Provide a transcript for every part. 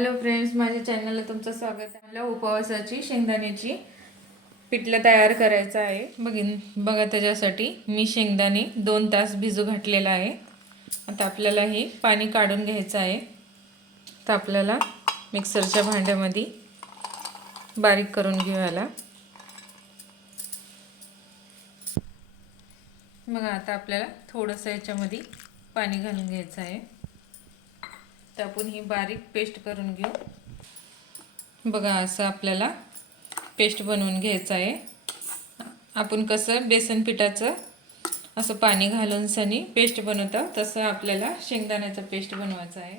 Hello friends माझ्या चॅनलला तुमचं स्वागत आहे. मला उपवासाची शेंगदाण्याची पिठलं तयार करायचं आहे. बघीन बघा त्याच्यासाठी मी शेंगदाणे दोन तास भिजू घातलेला आहे. आता आपल्याला हे पाणी काढून घ्यायचं आहे. तर आपल्याला मिक्सरच्या भांड्यामध्ये बारीक करून घेऊयाला. बघा आता आपल्याला थोडंसं याच्यामध्ये पाणी घालून घ्यायचं आहे. तर आपण ही बारीक पेस्ट करून घेऊ. बघा असं आपल्याला पेस्ट बनवून घ्यायचं आहे. आपण कसं बेसन पिठाचं असं पाणी घालून सनी पेस्ट बनवतं तसं आपल्याला शेंगदाण्याचं पेस्ट बनवायचं आहे.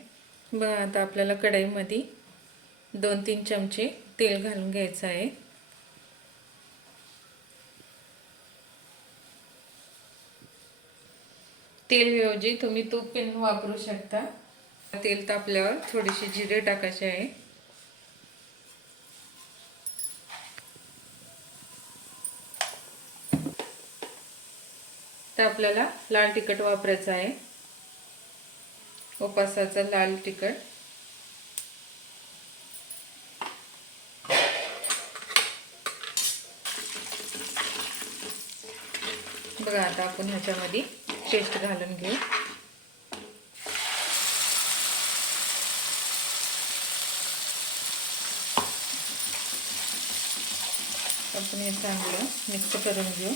बघा आता आपल्याला कढईमध्ये दोन तीन चमचे तेल घालून घ्यायचं आहे. तेलऐवजी तुम्ही तूप पण वापरू शकता. तेल तापल्यावर थोडीशी जिरे टाकायचे आहे. तर आपल्याला लाल तिखट वापरायचं आहे. उपासाचं लाल तिखट. बघा आता आपण ह्याच्यामध्ये पेस्ट घालून घेऊ. आपण हे चांगलं मिक्स करून घेऊ.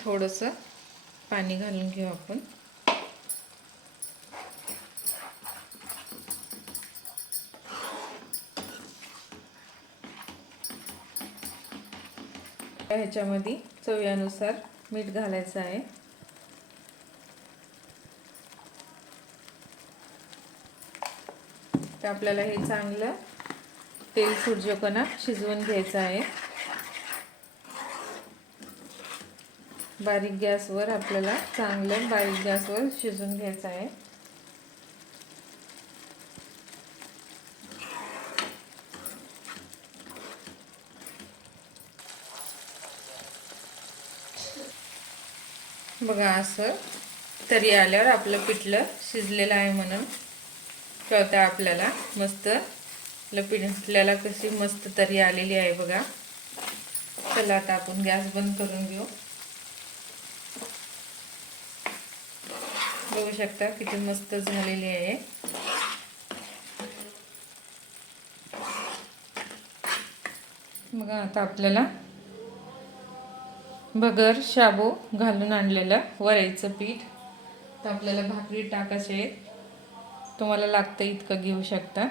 थोडंसं पाणी घालून घेऊ आपण. ह्याच्यामध्ये चव्यानुसार मीठ घालायचं आहे. तर आपल्याला हे चांगलं तेल सुरजोपणा शिजवून घ्यायचं आहे. बारीक गॅसवर आपल्याला चांगलं बारीक गॅसवर शिजवून घ्यायचं आहे. बघा असं तरी आल्यावर आपलं पिठलं शिजलेलं आहे म्हणून. कळतं आपल्याला. मस्त. आपलं पिठल्याला कशी मस्त तरी आलेली आहे बघा. चला आता आपण गॅस बंद करून घेऊ. बघू शकता किती मस्त झालेली आहे. बघा आता आपल्याला बगर शाबू घालून आणलेलं वरायचं पीठ. तर आपल्याला भाकरी टाकायचे आहेत तुम्हाला लागतं इतकं घेऊ शकता.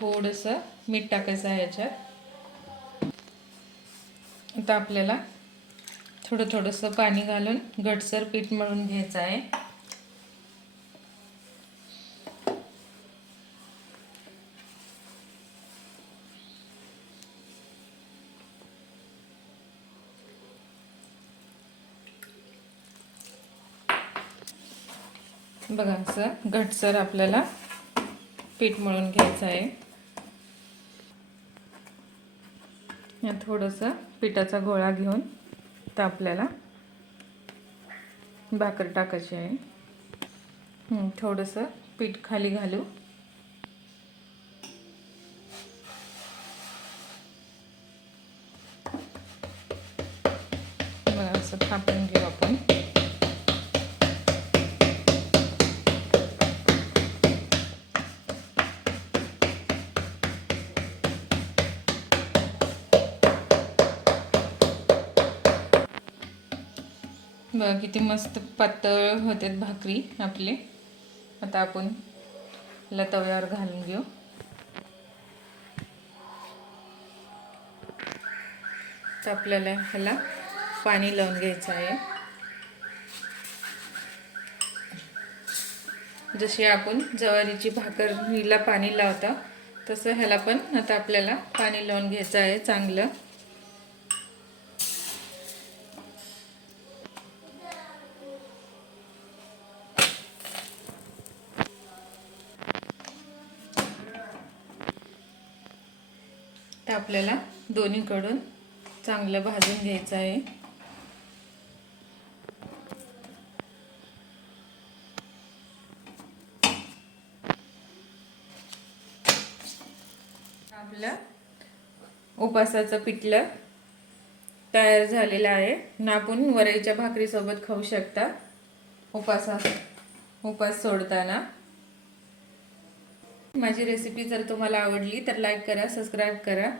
थोडंसं मीठ टाकायचं आहे याच्यात. आता आपल्याला थोडं थोडंसं पाणी घालून घटसर पीठ मळून घ्यायचं आहे. बघा असं घटसर आपल्याला पीठ मळून घ्यायचं आहे. थोडंसं पिठाचा गोळा घेऊन तर आपल्याला भाकर टाकायची आहे. थोडंसं पीठ खाली घालू. बघा असं थापून बघा किती मस्त पातळ होतात भाकरी आपले. आता आपण ला तव्यावर घालून घेऊ. तर आपल्याला ह्याला पाणी लावून घ्यायचं आहे. जशी आपण ज्वारीची भाकरीला पाणी लावता तसं ह्याला पण आता आपल्याला पाणी लावून घ्यायचं आहे चांगलं. तर आपल्याला दोन्हीकडून चांगलं भाजून घ्यायचं आहे. आपलं उपासाचं पिठलं तयार झालेलं आहे. ना आपण वरईच्या भाकरीसोबत खाऊ शकता. उपासा उपास सोडताना. माझी रेसिपी जर तुम्हाला आवडली तर लाईक करा सबस्क्राईब करा.